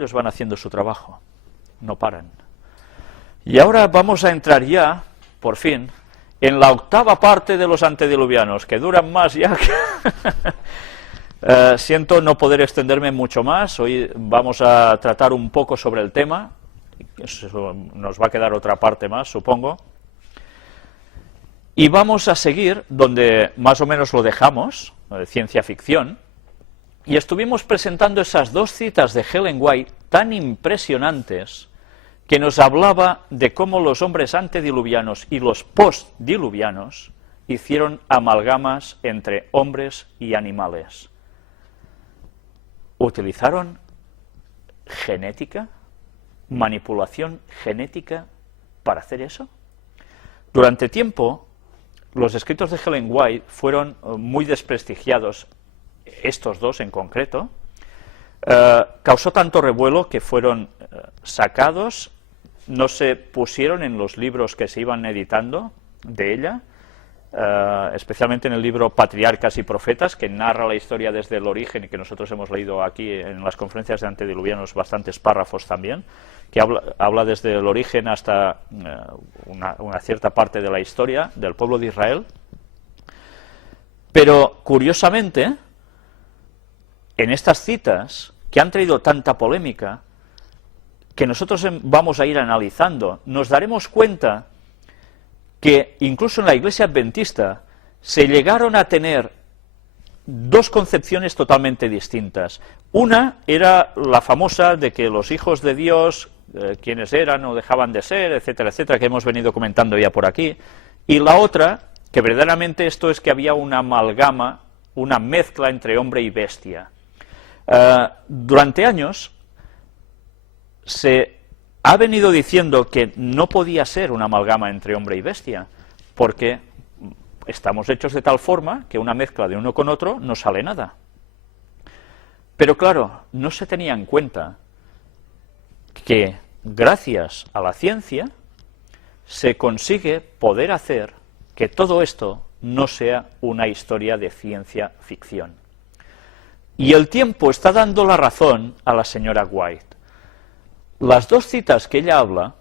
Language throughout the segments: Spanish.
ellos van haciendo su trabajo, no paran. Y ahora vamos a entrar ya, por fin, en la octava parte de los antediluvianos, que duran más ya que... siento no poder extenderme mucho más, hoy vamos a tratar un poco sobre el tema, nos va a quedar otra parte más, supongo, y vamos a seguir donde más o menos lo dejamos, de ciencia ficción, y estuvimos presentando esas dos citas de Ellen White tan impresionantes que nos hablaba de cómo los hombres antediluvianos y los postdiluvianos hicieron amalgamas entre hombres y animales. Utilizaron genética, manipulación genética para hacer eso. Durante tiempo, los escritos de Ellen White fueron muy desprestigiados, estos dos en concreto. Causó tanto revuelo que fueron sacados, no se pusieron en los libros que se iban editando de ella, especialmente en el libro Patriarcas y Profetas, que narra la historia desde el origen y que nosotros hemos leído aquí en las conferencias de antediluvianos bastantes párrafos también, que habla desde el origen hasta una cierta parte de la historia del pueblo de Israel. Pero, curiosamente, en estas citas, que han traído tanta polémica, que nosotros vamos a ir analizando, nos daremos cuenta que incluso en la Iglesia Adventista se llegaron a tener dos concepciones totalmente distintas. Una era la famosa de que los hijos de Dios, quienes eran o dejaban de ser, etcétera, etcétera, que hemos venido comentando ya por aquí, y la otra, que verdaderamente esto es que había una amalgama, una mezcla entre hombre y bestia. Durante años se ha venido diciendo que no podía ser una amalgama entre hombre y bestia, porque estamos hechos de tal forma que una mezcla de uno con otro no sale nada. Pero claro, no se tenía en cuenta que gracias a la ciencia se consigue poder hacer que todo esto no sea una historia de ciencia ficción. Y el tiempo está dando la razón a la señora White. Las dos citas que ella habla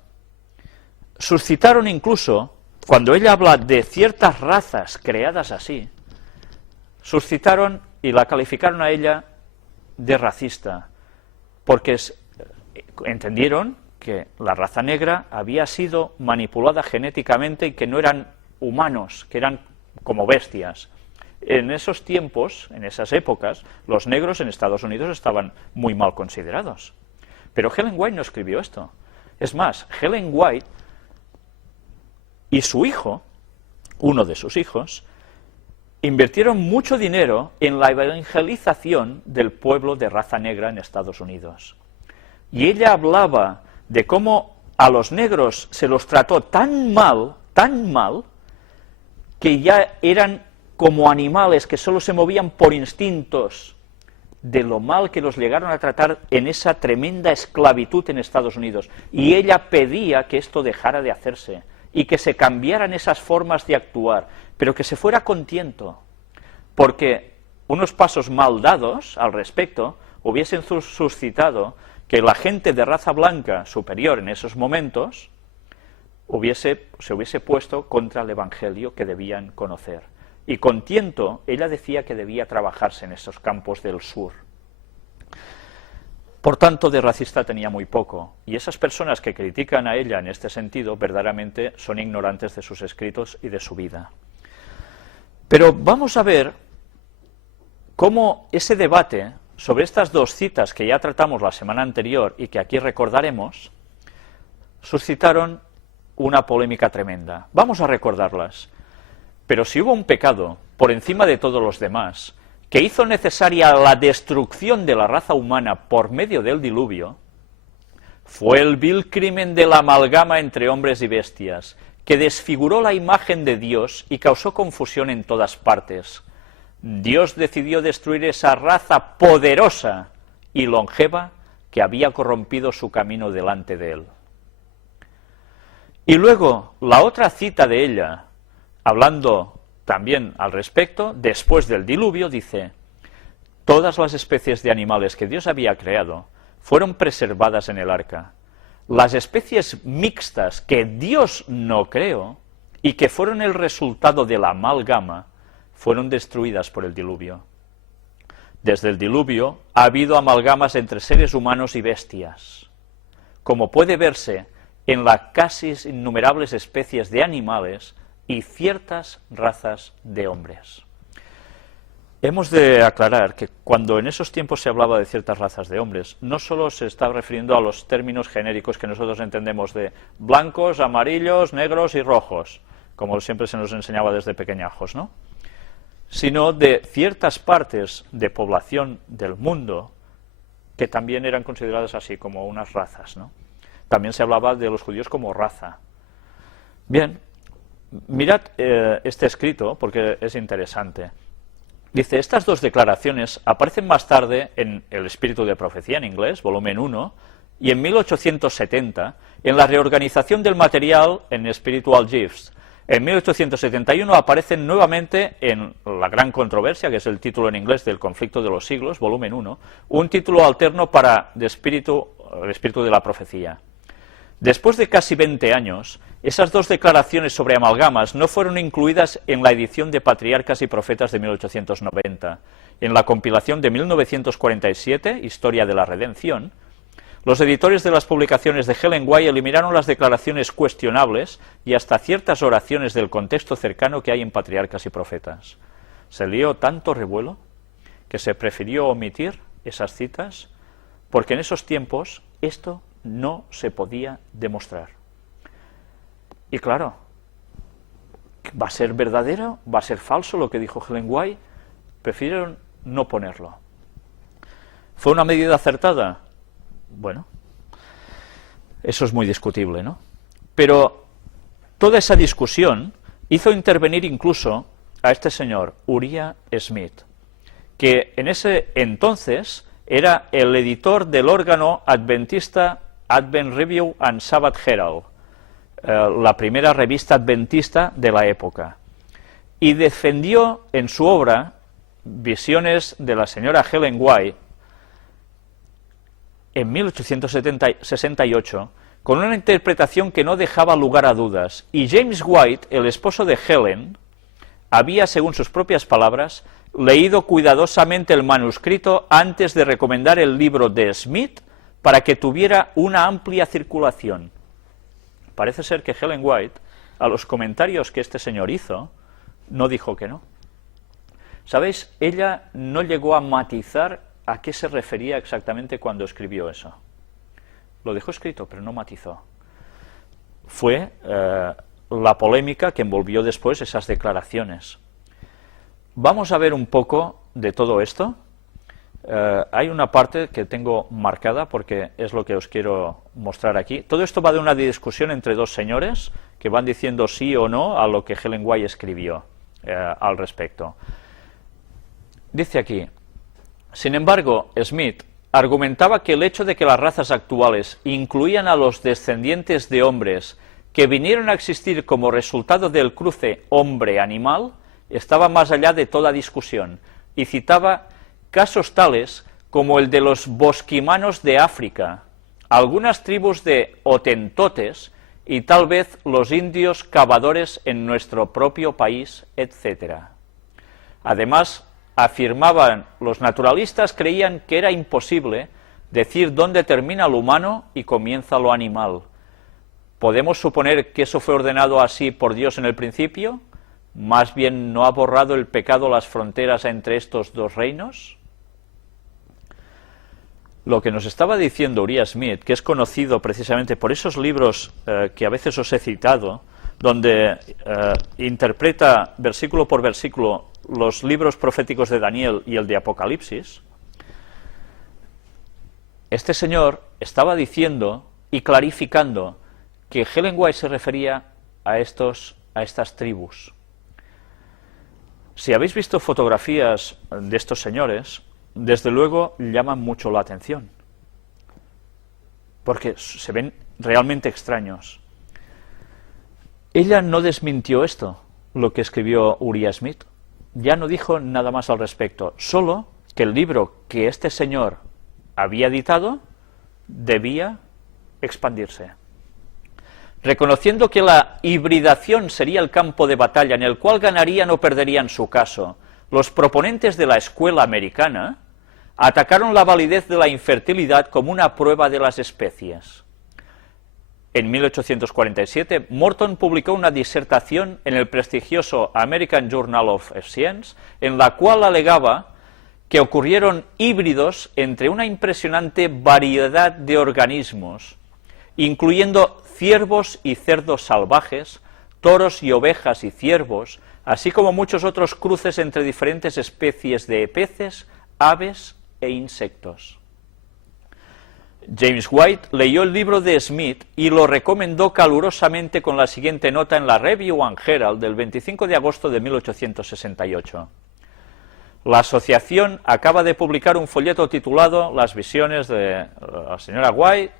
suscitaron incluso, cuando ella habla de ciertas razas creadas así, suscitaron y la calificaron a ella de racista, porque entendieron que la raza negra había sido manipulada genéticamente y que no eran humanos, que eran como bestias. En esos tiempos, en esas épocas, los negros en Estados Unidos estaban muy mal considerados. Pero Ellen White no escribió esto. Es más, Ellen White y su hijo, uno de sus hijos, invirtieron mucho dinero en la evangelización del pueblo de raza negra en Estados Unidos. Y ella hablaba de cómo a los negros se los trató tan mal, que ya eran como animales que solo se movían por instintos, de lo mal que los llegaron a tratar en esa tremenda esclavitud en Estados Unidos. Y ella pedía que esto dejara de hacerse, y que se cambiaran esas formas de actuar, pero que se fuera con tiento, porque unos pasos mal dados al respecto hubiesen suscitado que la gente de raza blanca superior en esos momentos se hubiese puesto contra el Evangelio que debían conocer. Y con tiento, ella decía que debía trabajarse en esos campos del sur. Por tanto, de racista tenía muy poco, y esas personas que critican a ella en este sentido, verdaderamente son ignorantes de sus escritos y de su vida. Pero vamos a ver cómo ese debate sobre estas dos citas que ya tratamos la semana anterior y que aquí recordaremos, suscitaron una polémica tremenda. Vamos a recordarlas. Pero si hubo un pecado, por encima de todos los demás, que hizo necesaria la destrucción de la raza humana por medio del diluvio, fue el vil crimen de la amalgama entre hombres y bestias, que desfiguró la imagen de Dios y causó confusión en todas partes. Dios decidió destruir esa raza poderosa y longeva que había corrompido su camino delante de él. Y luego, la otra cita de ella, hablando también al respecto, después del diluvio, dice: todas las especies de animales que Dios había creado fueron preservadas en el arca. Las especies mixtas que Dios no creó y que fueron el resultado de la amalgama fueron destruidas por el diluvio. Desde el diluvio ha habido amalgamas entre seres humanos y bestias, como puede verse en las casi innumerables especies de animales y ciertas razas de hombres. Hemos de aclarar que cuando en esos tiempos se hablaba de ciertas razas de hombres, no solo se está refiriendo a los términos genéricos que nosotros entendemos de blancos, amarillos, negros y rojos, como siempre se nos enseñaba desde pequeñajos, ¿no?, sino de ciertas partes de población del mundo que también eran consideradas así, como unas razas, ¿no? También se hablaba de los judíos como raza. Bien, mirad este escrito, porque es interesante. Dice, estas dos declaraciones aparecen más tarde en El espíritu de profecía, en inglés, volumen 1, y en 1870, en la reorganización del material en Spiritual Gifts. En 1871 aparecen nuevamente en La gran controversia, que es el título en inglés del conflicto de los siglos, volumen 1, un título alterno para el espíritu de la profecía. Después de casi 20 años, esas dos declaraciones sobre amalgamas no fueron incluidas en la edición de Patriarcas y Profetas de 1890. En la compilación de 1947, Historia de la Redención, los editores de las publicaciones de Ellen White eliminaron las declaraciones cuestionables y hasta ciertas oraciones del contexto cercano que hay en Patriarcas y Profetas. Se lió tanto revuelo que se prefirió omitir esas citas porque en esos tiempos esto no se podía demostrar. Y claro, ¿va a ser verdadero? ¿Va a ser falso lo que dijo Ellen White? Prefirieron no ponerlo. ¿Fue una medida acertada? Bueno, eso es muy discutible, ¿no? Pero toda esa discusión hizo intervenir incluso a este señor, Uriah Smith, que en ese entonces era el editor del órgano adventista Advent Review and Sabbath Herald, la primera revista adventista de la época, y defendió en su obra Visiones de la señora Ellen White en 1868, con una interpretación que no dejaba lugar a dudas, y James White, el esposo de Helen, había, según sus propias palabras, leído cuidadosamente el manuscrito antes de recomendar el libro de Smith para que tuviera una amplia circulación. Parece ser que Ellen White, a los comentarios que este señor hizo, no dijo que no. ¿Sabéis? Ella no llegó a matizar a qué se refería exactamente cuando escribió eso. Lo dejó escrito, pero no matizó. Fue la polémica que envolvió después esas declaraciones. Vamos a ver un poco de todo esto. Hay una parte que tengo marcada porque es lo que os quiero mostrar aquí. Todo esto va de una discusión entre dos señores que van diciendo sí o no a lo que Ellen White escribió al respecto. Dice aquí, sin embargo, Smith argumentaba que el hecho de que las razas actuales incluían a los descendientes de hombres que vinieron a existir como resultado del cruce hombre-animal estaba más allá de toda discusión, y citaba casos tales como el de los bosquimanos de África, algunas tribus de hotentotes y tal vez los indios cavadores en nuestro propio país, etc. Además, afirmaban los naturalistas, creían que era imposible decir dónde termina lo humano y comienza lo animal. ¿Podemos suponer que eso fue ordenado así por Dios en el principio? ¿Más bien no ha borrado el pecado las fronteras entre estos dos reinos? Lo que nos estaba diciendo Uriah Smith, que es conocido precisamente por esos libros que a veces os he citado, donde interpreta versículo por versículo los libros proféticos de Daniel y el de Apocalipsis, este señor estaba diciendo y clarificando que Ellen White se refería a estas tribus. Si habéis visto fotografías de estos señores, desde luego llaman mucho la atención, porque se ven realmente extraños. Ella no desmintió esto, lo que escribió Uriah Smith, ya no dijo nada más al respecto, solo que el libro que este señor había editado debía expandirse. Reconociendo que la hibridación sería el campo de batalla en el cual ganarían o perderían su caso, los proponentes de la escuela americana atacaron la validez de la infertilidad como una prueba de las especies. En 1847, Morton publicó una disertación en el prestigioso American Journal of Science, en la cual alegaba que ocurrieron híbridos entre una impresionante variedad de organismos, incluyendo ciervos y cerdos salvajes, toros y ovejas y ciervos, así como muchos otros cruces entre diferentes especies de peces, aves e insectos. James White leyó el libro de Smith y lo recomendó calurosamente con la siguiente nota en la Review and Herald del 25 de agosto de 1868. La asociación acaba de publicar un folleto titulado Las visiones de la señora White,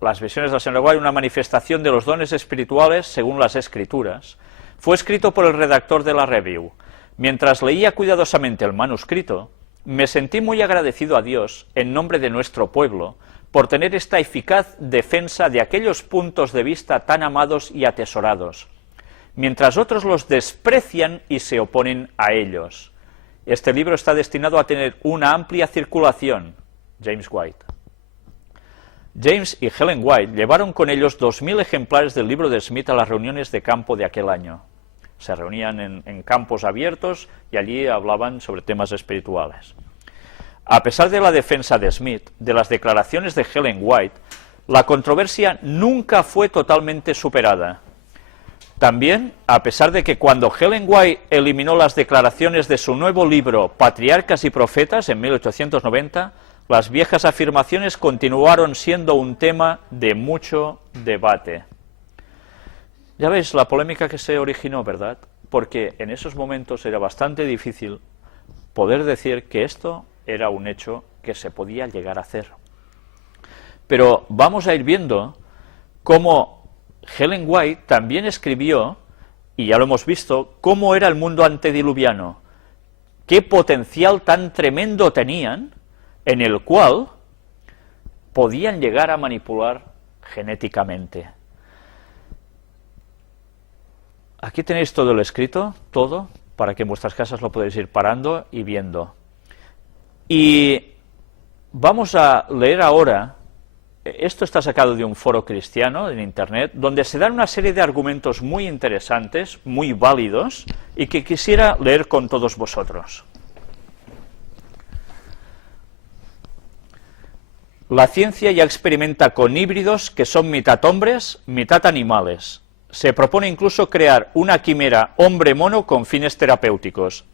una manifestación de los dones espirituales según las Escrituras. Fue escrito por el redactor de la Review. Mientras leía cuidadosamente el manuscrito, me sentí muy agradecido a Dios, en nombre de nuestro pueblo, por tener esta eficaz defensa de aquellos puntos de vista tan amados y atesorados, mientras otros los desprecian y se oponen a ellos. Este libro está destinado a tener una amplia circulación. James White. James y Helen White llevaron con ellos 2000 ejemplares del libro de Smith a las reuniones de campo de aquel año. Se reunían en campos abiertos y allí hablaban sobre temas espirituales. A pesar de la defensa de Smith, de las declaraciones de Helen White, la controversia nunca fue totalmente superada. También, a pesar de que cuando Helen White eliminó las declaraciones de su nuevo libro Patriarcas y Profetas en 1890, las viejas afirmaciones continuaron siendo un tema de mucho debate. Ya veis la polémica que se originó, ¿verdad? Porque en esos momentos era bastante difícil poder decir que esto era un hecho que se podía llegar a hacer. Pero vamos a ir viendo cómo Helen White también escribió, y ya lo hemos visto, cómo era el mundo antediluviano, qué potencial tan tremendo tenían, en el cual podían llegar a manipular genéticamente. Aquí tenéis todo el escrito, todo, para que en vuestras casas lo podéis ir parando y viendo. Y vamos a leer ahora, esto está sacado de un foro cristiano en internet, donde se dan una serie de argumentos muy interesantes, muy válidos, y que quisiera leer con todos vosotros. La ciencia ya experimenta con híbridos que son mitad hombres, mitad animales. Se propone incluso crear una quimera hombre-mono con fines terapéuticos.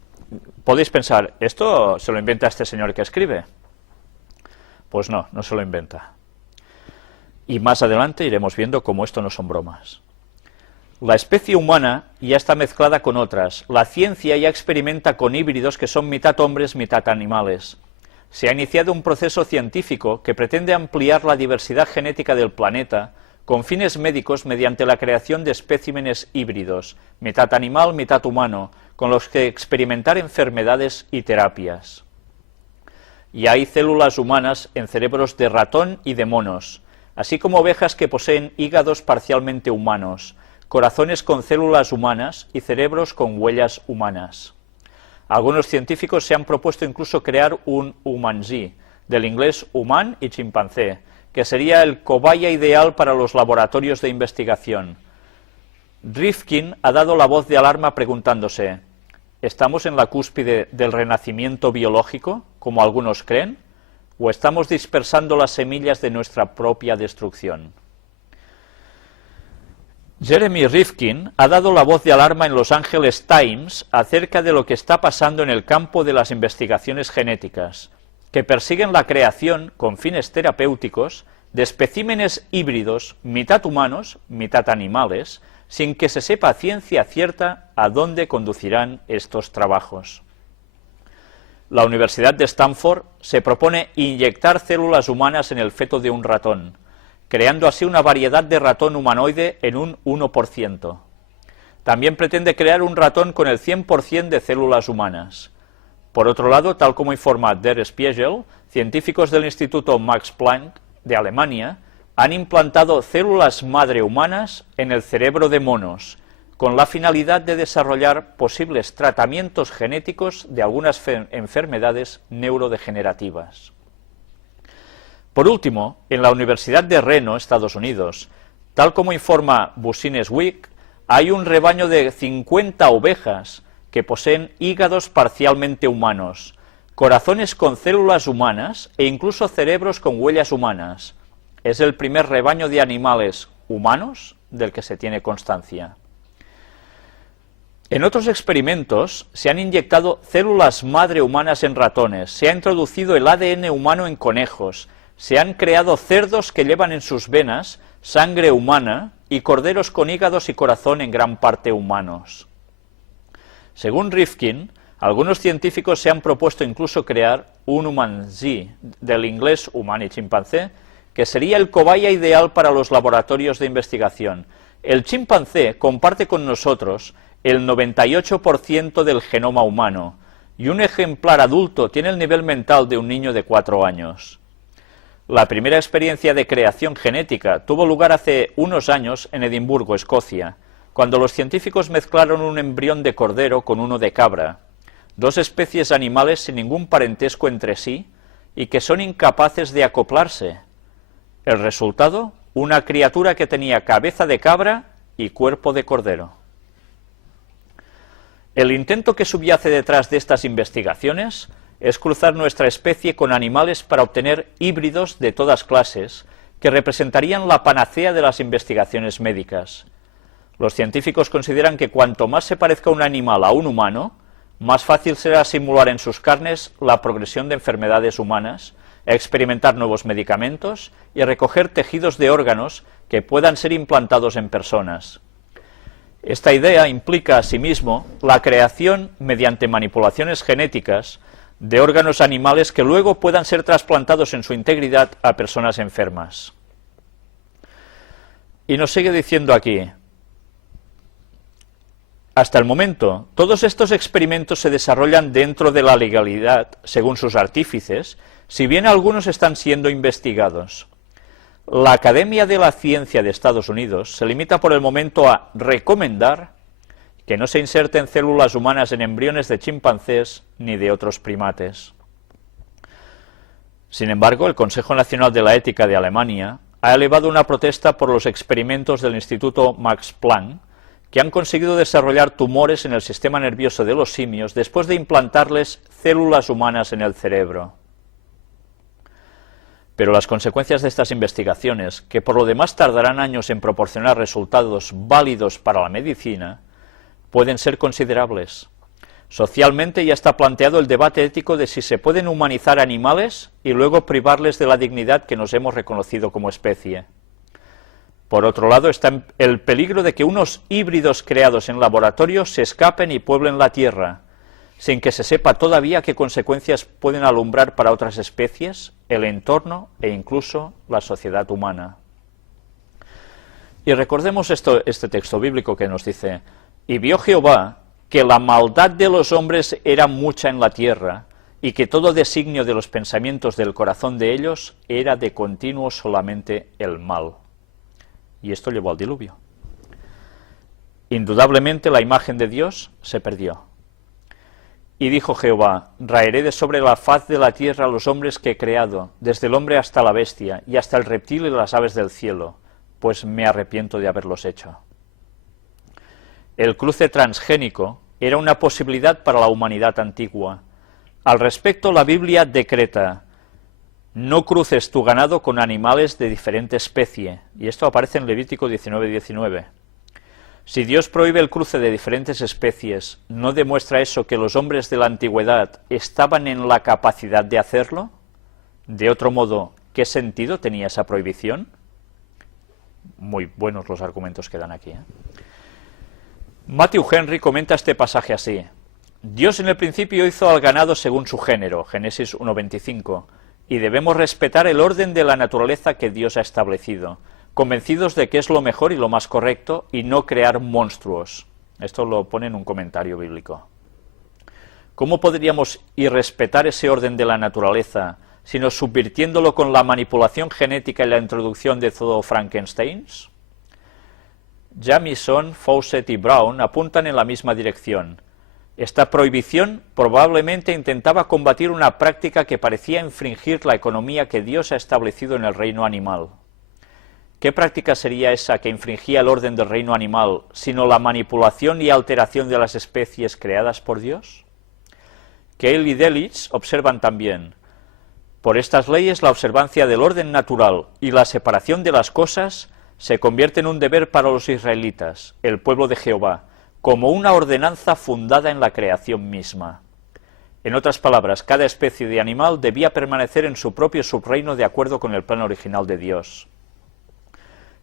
Podéis pensar, ¿esto se lo inventa este señor que escribe? Pues no, no se lo inventa. Y más adelante iremos viendo cómo esto no son bromas. La especie humana ya está mezclada con otras. La ciencia ya experimenta con híbridos que son mitad hombres, mitad animales. Se ha iniciado un proceso científico que pretende ampliar la diversidad genética del planeta con fines médicos mediante la creación de especímenes híbridos, mitad animal, mitad humano, con los que experimentar enfermedades y terapias. Y hay células humanas en cerebros de ratón y de monos, así como ovejas que poseen hígados parcialmente humanos, corazones con células humanas y cerebros con huellas humanas. Algunos científicos se han propuesto incluso crear un humanzí, del inglés humán y chimpancé, que sería el cobaya ideal para los laboratorios de investigación. Rifkin ha dado la voz de alarma preguntándose, ¿estamos en la cúspide del renacimiento biológico, como algunos creen, o estamos dispersando las semillas de nuestra propia destrucción? Jeremy Rifkin ha dado la voz de alarma en Los Angeles Times acerca de lo que está pasando en el campo de las investigaciones genéticas, que persiguen la creación, con fines terapéuticos, de especímenes híbridos, mitad humanos, mitad animales, sin que se sepa a ciencia cierta a dónde conducirán estos trabajos. La Universidad de Stanford se propone inyectar células humanas en el feto de un ratón, creando así una variedad de ratón humanoide en un 1%. También pretende crear un ratón con el 100% de células humanas. Por otro lado, tal como informa Der Spiegel, científicos del Instituto Max Planck de Alemania han implantado células madre humanas en el cerebro de monos, con la finalidad de desarrollar posibles tratamientos genéticos de algunas enfermedades neurodegenerativas. Por último, en la Universidad de Reno, Estados Unidos, tal como informa Business Week, hay un rebaño de 50 ovejas que poseen hígados parcialmente humanos, corazones con células humanas e incluso cerebros con huellas humanas. Es el primer rebaño de animales humanos del que se tiene constancia. En otros experimentos se han inyectado células madre humanas en ratones, se ha introducido el ADN humano en conejos, se han creado cerdos que llevan en sus venas sangre humana y corderos con hígados y corazón en gran parte humanos. Según Rifkin, algunos científicos se han propuesto incluso crear un humanzee, del inglés humano y chimpancé, que sería el cobaya ideal para los laboratorios de investigación. El chimpancé comparte con nosotros el 98% del genoma humano, y un ejemplar adulto tiene el nivel mental de un niño de 4 años. La primera experiencia de creación genética tuvo lugar hace unos años en Edimburgo, Escocia, cuando los científicos mezclaron un embrión de cordero con uno de cabra, dos especies animales sin ningún parentesco entre sí y que son incapaces de acoplarse. El resultado, una criatura que tenía cabeza de cabra y cuerpo de cordero. El intento que subyace detrás de estas investigaciones es cruzar nuestra especie con animales para obtener híbridos de todas clases que representarían la panacea de las investigaciones médicas. Los científicos consideran que cuanto más se parezca un animal a un humano, más fácil será simular en sus carnes la progresión de enfermedades humanas, experimentar nuevos medicamentos y recoger tejidos de órganos que puedan ser implantados en personas. Esta idea implica asimismo la creación, mediante manipulaciones genéticas, de órganos animales que luego puedan ser trasplantados en su integridad a personas enfermas. Y nos sigue diciendo aquí: hasta el momento, todos estos experimentos se desarrollan dentro de la legalidad, según sus artífices, si bien algunos están siendo investigados. La Academia de la Ciencia de Estados Unidos se limita por el momento a recomendar que no se inserten células humanas en embriones de chimpancés ni de otros primates. Sin embargo, el Consejo Nacional de la Ética de Alemania ha elevado una protesta por los experimentos del Instituto Max Planck, que han conseguido desarrollar tumores en el sistema nervioso de los simios después de implantarles células humanas en el cerebro. Pero las consecuencias de estas investigaciones, que por lo demás tardarán años en proporcionar resultados válidos para la medicina, pueden ser considerables. Socialmente ya está planteado el debate ético de si se pueden humanizar animales y luego privarles de la dignidad que nos hemos reconocido como especie. Por otro lado, está el peligro de que unos híbridos creados en laboratorio se escapen y pueblen la Tierra, sin que se sepa todavía qué consecuencias pueden alumbrar para otras especies, el entorno e incluso la sociedad humana. Y recordemos este texto bíblico que nos dice: y vio Jehová que la maldad de los hombres era mucha en la tierra, y que todo designio de los pensamientos del corazón de ellos era de continuo solamente el mal. Y esto llevó al diluvio. Indudablemente la imagen de Dios se perdió. Y dijo Jehová: raeré de sobre la faz de la tierra a los hombres que he creado, desde el hombre hasta la bestia, y hasta el reptil y las aves del cielo, pues me arrepiento de haberlos hecho. El cruce transgénico era una posibilidad para la humanidad antigua. Al respecto, la Biblia decreta: no cruces tu ganado con animales de diferente especie, y esto aparece en Levítico 19:19. Si Dios prohíbe el cruce de diferentes especies, ¿no demuestra eso que los hombres de la antigüedad estaban en la capacidad de hacerlo? De otro modo, ¿qué sentido tenía esa prohibición? Muy buenos los argumentos que dan aquí, Matthew Henry comenta este pasaje así: Dios en el principio hizo al ganado según su género, Génesis 1:25, y debemos respetar el orden de la naturaleza que Dios ha establecido, convencidos de que es lo mejor y lo más correcto, y no crear monstruos. Esto lo pone en un comentario bíblico. ¿Cómo podríamos irrespetar ese orden de la naturaleza, sino subvirtiéndolo con la manipulación genética y la introducción de todo Frankensteins? Jamieson, Fawcett y Brown apuntan en la misma dirección. Esta prohibición probablemente intentaba combatir una práctica que parecía infringir la economía que Dios ha establecido en el reino animal. ¿Qué práctica sería esa que infringía el orden del reino animal, sino la manipulación y alteración de las especies creadas por Dios? Cale y Delitzsch observan también: por estas leyes la observancia del orden natural y la separación de las cosas se convierte en un deber para los israelitas, el pueblo de Jehová, como una ordenanza fundada en la creación misma. En otras palabras, cada especie de animal debía permanecer en su propio subreino de acuerdo con el plan original de Dios.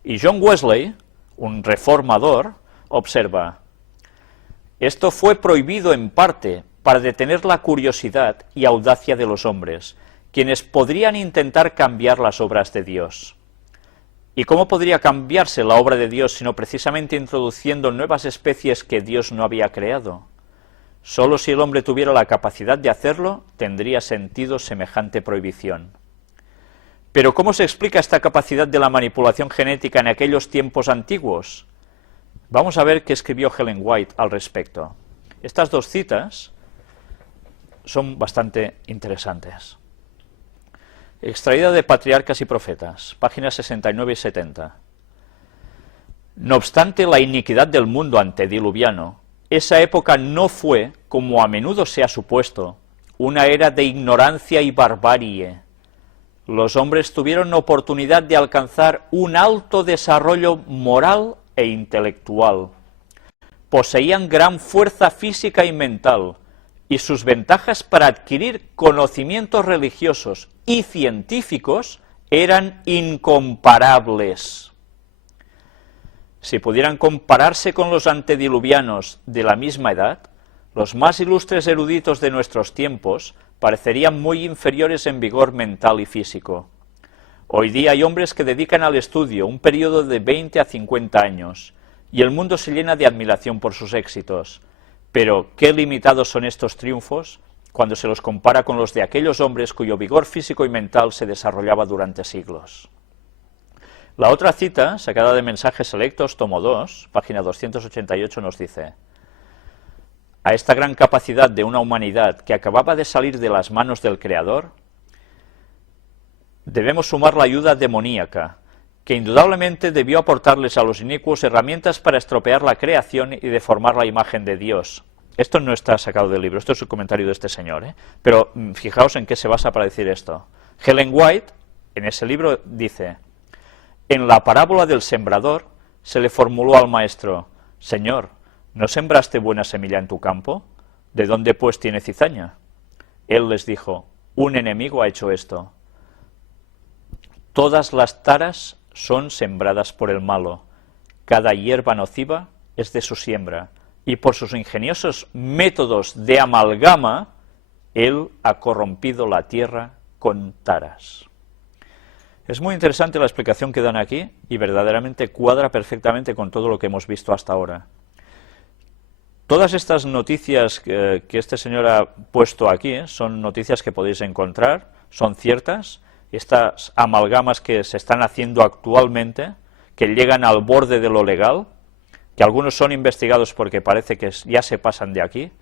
Y John Wesley, un reformador, observa: esto fue prohibido en parte para detener la curiosidad y audacia de los hombres, quienes podrían intentar cambiar las obras de Dios. ¿Y cómo podría cambiarse la obra de Dios sino precisamente introduciendo nuevas especies que Dios no había creado? Solo si el hombre tuviera la capacidad de hacerlo, tendría sentido semejante prohibición. Pero ¿cómo se explica esta capacidad de la manipulación genética en aquellos tiempos antiguos? Vamos a ver qué escribió Ellen White al respecto. Estas dos citas son bastante interesantes. Extraída de Patriarcas y Profetas, páginas 69 y 70. No obstante la iniquidad del mundo antediluviano, esa época no fue, como a menudo se ha supuesto, una era de ignorancia y barbarie. Los hombres tuvieron oportunidad de alcanzar un alto desarrollo moral e intelectual. Poseían gran fuerza física y mental, y sus ventajas para adquirir conocimientos religiosos y científicos eran incomparables. Si pudieran compararse con los antediluvianos de la misma edad, los más ilustres eruditos de nuestros tiempos parecerían muy inferiores en vigor mental y físico. Hoy día hay hombres que dedican al estudio un periodo de 20 a 50 años, y el mundo se llena de admiración por sus éxitos. Pero qué limitados son estos triunfos cuando se los compara con los de aquellos hombres cuyo vigor físico y mental se desarrollaba durante siglos. La otra cita, sacada de Mensajes Selectos, tomo 2, página 288, nos dice: a esta gran capacidad de una humanidad que acababa de salir de las manos del Creador, debemos sumar la ayuda demoníaca, que indudablemente debió aportarles a los inicuos herramientas para estropear la creación y deformar la imagen de Dios. Esto no está sacado del libro, esto es un comentario de este señor, pero fijaos en qué se basa para decir esto. Ellen White, en ese libro, dice: en la parábola del sembrador se le formuló al maestro: Señor, ¿no sembraste buena semilla en tu campo? ¿De dónde pues tiene cizaña? Él les dijo: un enemigo ha hecho esto. Todas las taras son sembradas por el malo, cada hierba nociva es de su siembra, y por sus ingeniosos métodos de amalgama, él ha corrompido la tierra con taras. Es muy interesante la explicación que dan aquí, y verdaderamente cuadra perfectamente con todo lo que hemos visto hasta ahora. Todas estas noticias que este señor ha puesto aquí son noticias que podéis encontrar, son ciertas. Estas amalgamas que se están haciendo actualmente, que llegan al borde de lo legal, que algunos son investigados porque parece que ya se pasan de aquí,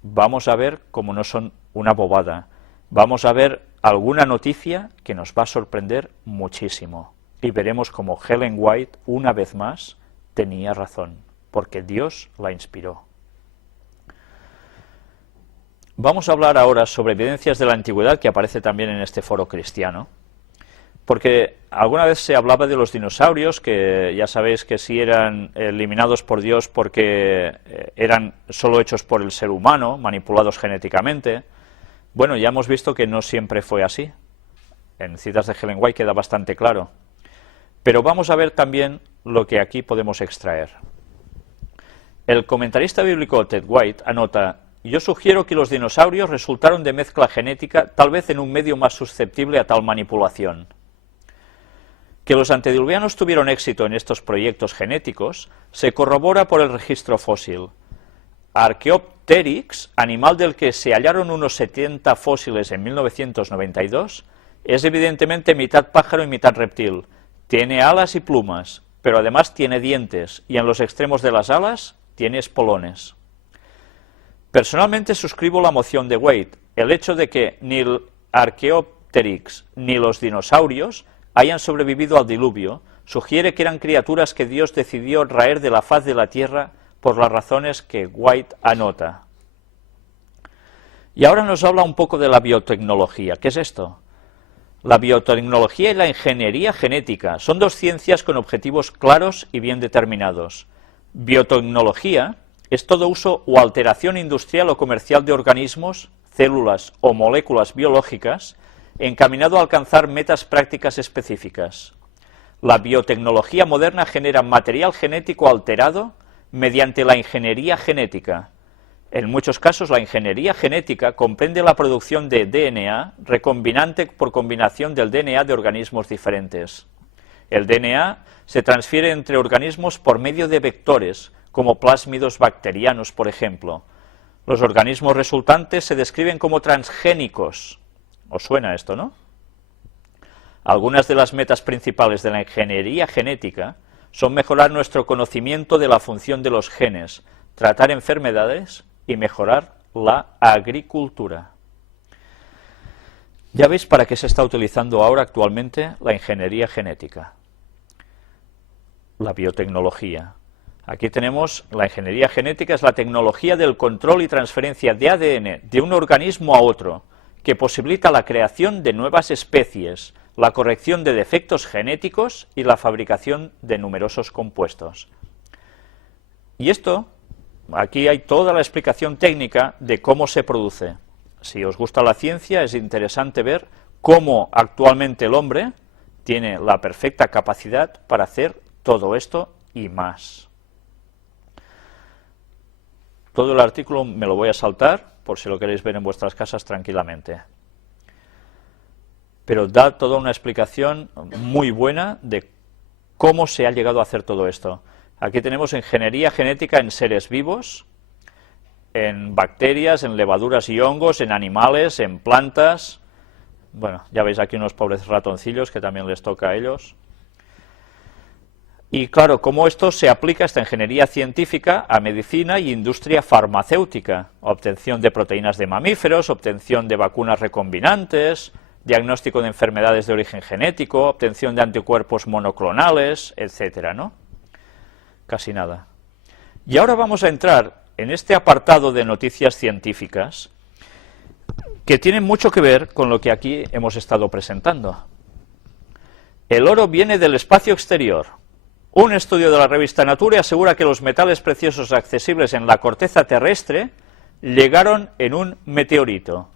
vamos a ver cómo no son una bobada. Vamos a ver alguna noticia que nos va a sorprender muchísimo. Y veremos cómo Ellen White, una vez más, tenía razón, porque Dios la inspiró. Vamos a hablar ahora sobre evidencias de la antigüedad, que aparece también en este foro cristiano, porque alguna vez se hablaba de los dinosaurios, que ya sabéis que sí eran eliminados por Dios porque eran solo hechos por el ser humano, manipulados genéticamente. Bueno, ya hemos visto que no siempre fue así. En citas de Ellen White queda bastante claro. Pero vamos a ver también lo que aquí podemos extraer. El comentarista bíblico Ted White anota: yo sugiero que los dinosaurios resultaron de mezcla genética, tal vez en un medio más susceptible a tal manipulación. Que los antediluvianos tuvieron éxito en estos proyectos genéticos se corrobora por el registro fósil. Archaeopteryx, animal del que se hallaron unos 70 fósiles en 1992, es evidentemente mitad pájaro y mitad reptil. Tiene alas y plumas, pero además tiene dientes, y en los extremos de las alas tiene espolones. Personalmente suscribo la moción de Wade. El hecho de que ni el Archaeopteryx ni los dinosaurios hayan sobrevivido al diluvio sugiere que eran criaturas que Dios decidió raer de la faz de la tierra por las razones que White anota. Y ahora nos habla un poco de la biotecnología. ¿Qué es esto? La biotecnología y la ingeniería genética son dos ciencias con objetivos claros y bien determinados. Biotecnología es todo uso o alteración industrial o comercial de organismos, células o moléculas biológicas encaminado a alcanzar metas prácticas específicas. La biotecnología moderna genera material genético alterado mediante la ingeniería genética. En muchos casos, la ingeniería genética comprende la producción de DNA recombinante por combinación del DNA de organismos diferentes. El DNA se transfiere entre organismos por medio de vectores, como plásmidos bacterianos, por ejemplo. Los organismos resultantes se describen como transgénicos. ¿Os suena esto, no? Algunas de las metas principales de la ingeniería genética son mejorar nuestro conocimiento de la función de los genes, tratar enfermedades y mejorar la agricultura. Ya veis para qué se está utilizando ahora actualmente la ingeniería genética, la biotecnología. Aquí tenemos la ingeniería genética, es la tecnología del control y transferencia de ADN de un organismo a otro, que posibilita la creación de nuevas especies, la corrección de defectos genéticos y la fabricación de numerosos compuestos. Y esto, aquí hay toda la explicación técnica de cómo se produce. Si os gusta la ciencia, es interesante ver cómo actualmente el hombre tiene la perfecta capacidad para hacer todo esto y más. Todo el artículo me lo voy a saltar, por si lo queréis ver en vuestras casas tranquilamente. Pero da toda una explicación muy buena de cómo se ha llegado a hacer todo esto. Aquí tenemos ingeniería genética en seres vivos, en bacterias, en levaduras y hongos, en animales, en plantas. Bueno, ya veis aquí unos pobres ratoncillos que también les toca a ellos. Y claro, cómo esto se aplica, esta ingeniería científica, a medicina y industria farmacéutica, obtención de proteínas de mamíferos, obtención de vacunas recombinantes, diagnóstico de enfermedades de origen genético, obtención de anticuerpos monoclonales, etcétera, ¿no? Casi nada. Y ahora vamos a entrar en este apartado de noticias científicas que tienen mucho que ver con lo que aquí hemos estado presentando. El oro viene del espacio exterior. Un estudio de la revista Nature asegura que los metales preciosos accesibles en la corteza terrestre llegaron en un meteorito.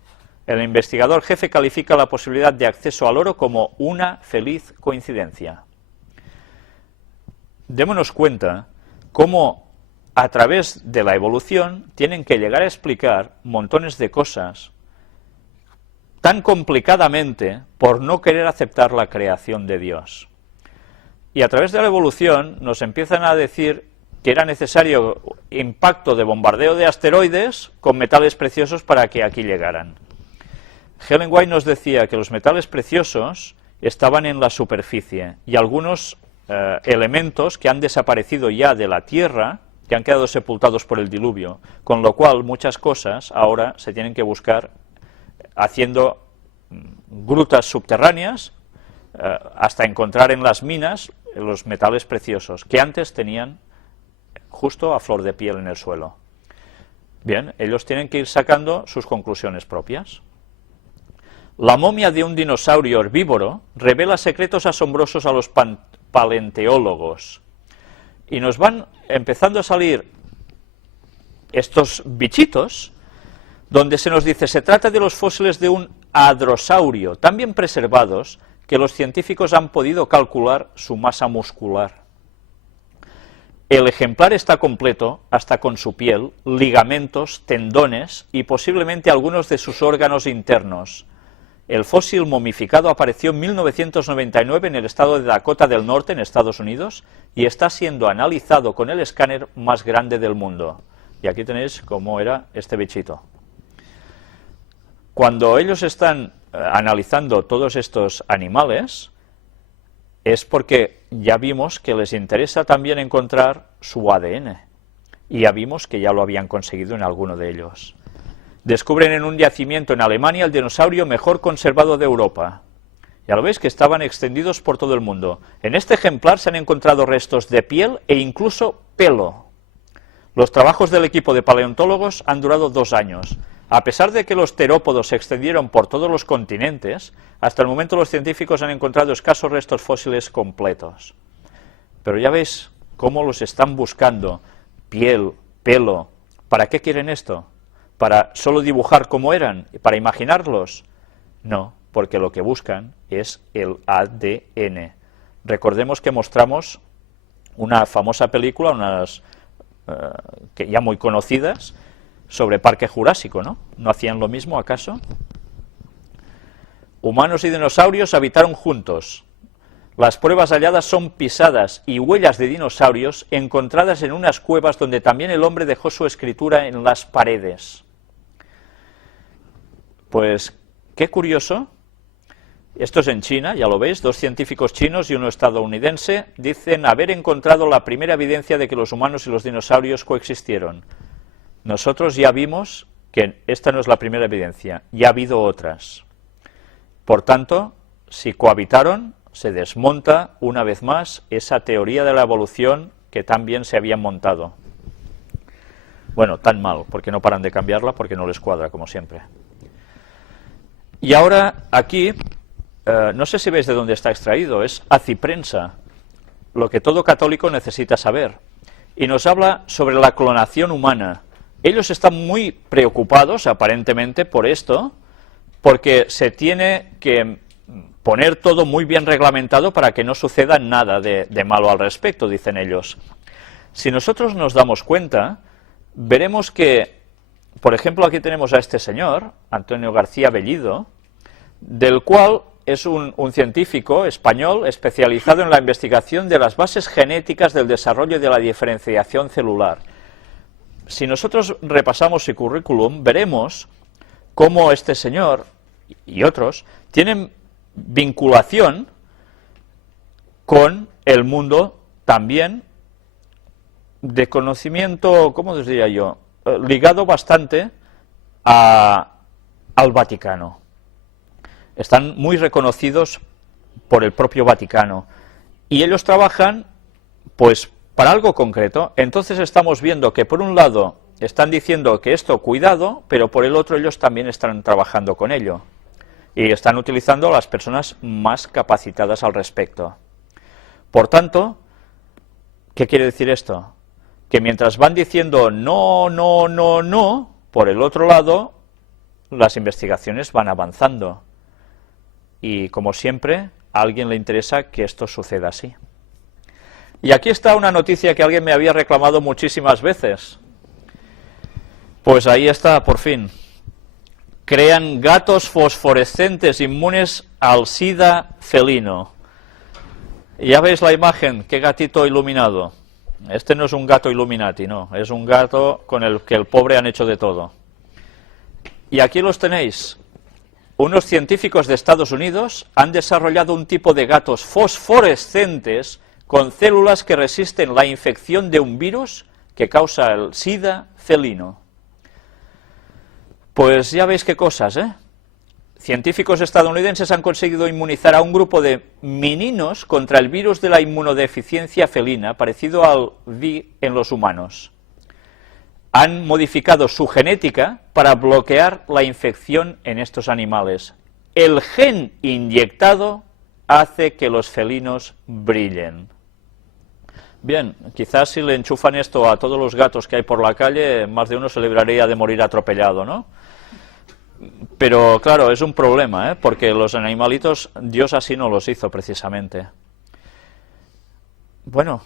El investigador jefe califica la posibilidad de acceso al oro como una feliz coincidencia. Démonos cuenta cómo a través de la evolución tienen que llegar a explicar montones de cosas tan complicadamente por no querer aceptar la creación de Dios. Y a través de la evolución nos empiezan a decir que era necesario impacto de bombardeo de asteroides con metales preciosos para que aquí llegaran. Ellen White nos decía que los metales preciosos estaban en la superficie y algunos elementos que han desaparecido ya de la Tierra, que han quedado sepultados por el diluvio, con lo cual muchas cosas ahora se tienen que buscar haciendo grutas subterráneas hasta encontrar en las minas los metales preciosos que antes tenían justo a flor de piel en el suelo. Bien, ellos tienen que ir sacando sus conclusiones propias. La momia de un dinosaurio herbívoro revela secretos asombrosos a los paleontólogos. Y nos van empezando a salir estos bichitos, donde se nos dice, se trata de los fósiles de un hadrosaurio, tan bien preservados que los científicos han podido calcular su masa muscular. El ejemplar está completo, hasta con su piel, ligamentos, tendones y posiblemente algunos de sus órganos internos. El fósil momificado apareció en 1999 en el estado de Dakota del Norte, en Estados Unidos, y está siendo analizado con el escáner más grande del mundo. Y aquí tenéis cómo era este bichito. Cuando ellos están analizando todos estos animales, es porque ya vimos que les interesa también encontrar su ADN. Y ya vimos que ya lo habían conseguido en alguno de ellos. Descubren en un yacimiento en Alemania el dinosaurio mejor conservado de Europa. Ya lo veis que estaban extendidos por todo el mundo. En este ejemplar se han encontrado restos de piel e incluso pelo. Los trabajos del equipo de paleontólogos han durado 2 años. A pesar de que los terópodos se extendieron por todos los continentes, hasta el momento los científicos han encontrado escasos restos fósiles completos. Pero ya veis cómo los están buscando. Piel, pelo. ¿Para qué quieren esto? ¿Para solo dibujar cómo eran? ¿Para imaginarlos? No, porque lo que buscan es el ADN. Recordemos que mostramos una famosa película, unas que ya muy conocidas, sobre Parque Jurásico, ¿no? ¿No hacían lo mismo, acaso? Humanos y dinosaurios habitaron juntos. Las pruebas halladas son pisadas y huellas de dinosaurios encontradas en unas cuevas donde también el hombre dejó su escritura en las paredes. Pues, qué curioso. Esto es en China, ya lo veis, 2 científicos chinos y uno estadounidense dicen haber encontrado la primera evidencia de que los humanos y los dinosaurios coexistieron. Nosotros ya vimos que esta no es la primera evidencia, ya ha habido otras. Por tanto, si cohabitaron, se desmonta una vez más esa teoría de la evolución que tan bien se habían montado. Bueno, tan mal, porque no paran de cambiarla, porque no les cuadra, como siempre. Y ahora, aquí, no sé si veis de dónde está extraído, es aciprensa, lo que todo católico necesita saber. Y nos habla sobre la clonación humana. Ellos están muy preocupados, aparentemente, por esto, porque se tiene que poner todo muy bien reglamentado para que no suceda nada de malo al respecto, dicen ellos. Si nosotros nos damos cuenta, veremos que, por ejemplo, aquí tenemos a este señor, Antonio García Bellido, del cual es un científico español especializado en la investigación de las bases genéticas del desarrollo y de la diferenciación celular. Si nosotros repasamos su currículum, veremos cómo este señor y otros tienen vinculación con el mundo también de conocimiento, ¿cómo les diría yo?, ligado bastante al Vaticano. Están muy reconocidos por el propio Vaticano y ellos trabajan pues para algo concreto. Entonces estamos viendo que por un lado están diciendo que esto cuidado, pero por el otro ellos también están trabajando con ello y están utilizando a las personas más capacitadas al respecto. Por tanto, ¿qué quiere decir esto? Que mientras van diciendo no, no, no, no, por el otro lado las investigaciones van avanzando. Y, como siempre, a alguien le interesa que esto suceda así. Y aquí está una noticia que alguien me había reclamado muchísimas veces. Pues ahí está, por fin. Crean gatos fosforescentes inmunes al SIDA felino. Ya veis la imagen, qué gatito iluminado. Este no es un gato Illuminati, no, es un gato con el que el pobre han hecho de todo. Y aquí los tenéis. Unos científicos de Estados Unidos han desarrollado un tipo de gatos fosforescentes con células que resisten la infección de un virus que causa el SIDA felino. Pues ya veis qué cosas, ¿eh? Científicos estadounidenses han conseguido inmunizar a un grupo de meninos contra el virus de la inmunodeficiencia felina, parecido al VI en los humanos. Han modificado su genética para bloquear la infección en estos animales. El gen inyectado hace que los felinos brillen. Bien, quizás si le enchufan esto a todos los gatos que hay por la calle, más de uno se libraría de morir atropellado, ¿no? Pero claro, es un problema, ¿eh? Porque los animalitos, Dios así no los hizo precisamente. Bueno,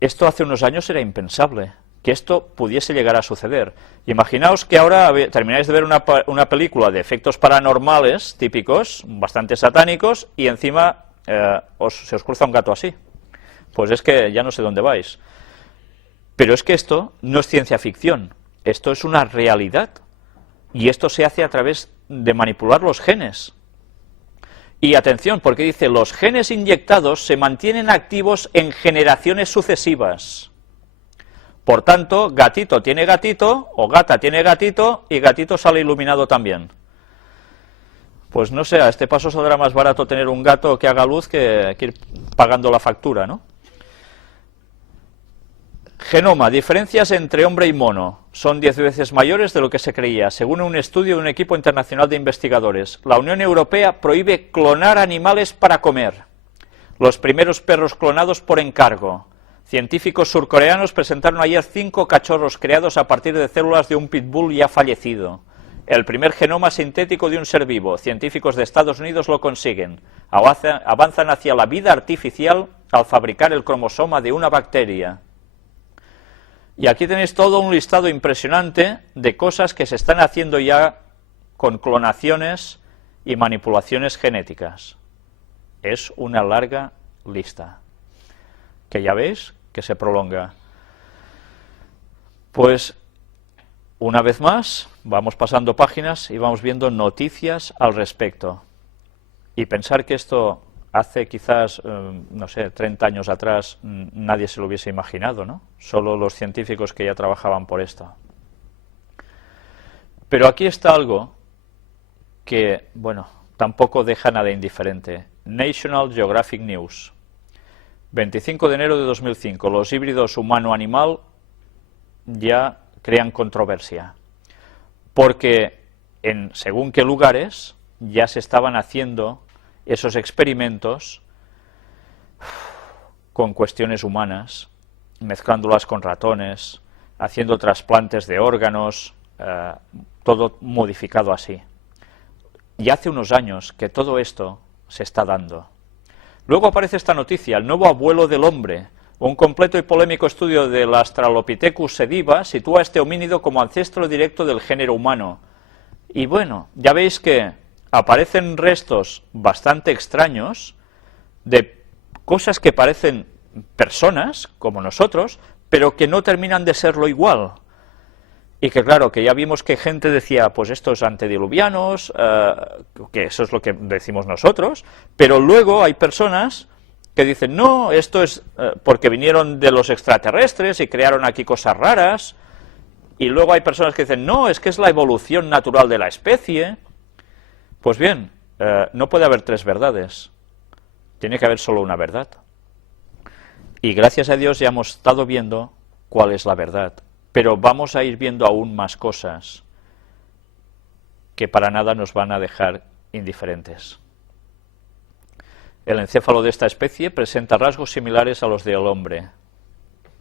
esto hace unos años era impensable, que esto pudiese llegar a suceder. Imaginaos que ahora termináis de ver una película de efectos paranormales típicos, bastante satánicos, y encima se os cruza un gato así. Pues es que ya no sé dónde vais. Pero es que esto no es ciencia ficción. Esto es una realidad. Y esto se hace a través de manipular los genes. Y atención, porque dice, los genes inyectados se mantienen activos en generaciones sucesivas. Por tanto, gatito tiene gatito, o gata tiene gatito, y gatito sale iluminado también. Pues no sé, a este paso saldrá más barato tener un gato que haga luz que ir pagando la factura, ¿no? Genoma, diferencias entre hombre y mono. Son 10 veces mayores de lo que se creía, según un estudio de un equipo internacional de investigadores. La Unión Europea prohíbe clonar animales para comer. Los primeros perros clonados por encargo. Científicos surcoreanos presentaron ayer 5 cachorros creados a partir de células de un pitbull ya fallecido. El primer genoma sintético de un ser vivo. Científicos de Estados Unidos lo consiguen. Avanzan hacia la vida artificial al fabricar el cromosoma de una bacteria. Y aquí tenéis todo un listado impresionante de cosas que se están haciendo ya con clonaciones y manipulaciones genéticas. Es una larga lista, que ya veis que se prolonga. Pues, una vez más, vamos pasando páginas y vamos viendo noticias al respecto. Y pensar que esto hace quizás, no sé, 30 años atrás nadie se lo hubiese imaginado, ¿no? Solo los científicos que ya trabajaban por esto. Pero aquí está algo que, bueno, tampoco deja nada indiferente. National Geographic News. 25 de enero de 2005. Los híbridos humano-animal ya crean controversia. Porque en según qué lugares ya se estaban haciendo esos experimentos con cuestiones humanas, mezclándolas con ratones, haciendo trasplantes de órganos, todo modificado así. Y hace unos años que todo esto se está dando. Luego aparece esta noticia, el nuevo abuelo del hombre. Un completo y polémico estudio del Australopithecus sediba sitúa a este homínido como ancestro directo del género humano. Y bueno, ya veis que aparecen restos bastante extraños de cosas que parecen personas, como nosotros, pero que no terminan de serlo igual. Y que claro, que ya vimos que gente decía, pues estos antediluvianos, que eso es lo que decimos nosotros, pero luego hay personas que dicen, no, esto es porque vinieron de los extraterrestres y crearon aquí cosas raras, y luego hay personas que dicen, no, es que es la evolución natural de la especie. Pues bien, no puede haber 3 verdades, tiene que haber solo una verdad. Y gracias a Dios ya hemos estado viendo cuál es la verdad, pero vamos a ir viendo aún más cosas que para nada nos van a dejar indiferentes. El encéfalo de esta especie presenta rasgos similares a los del hombre,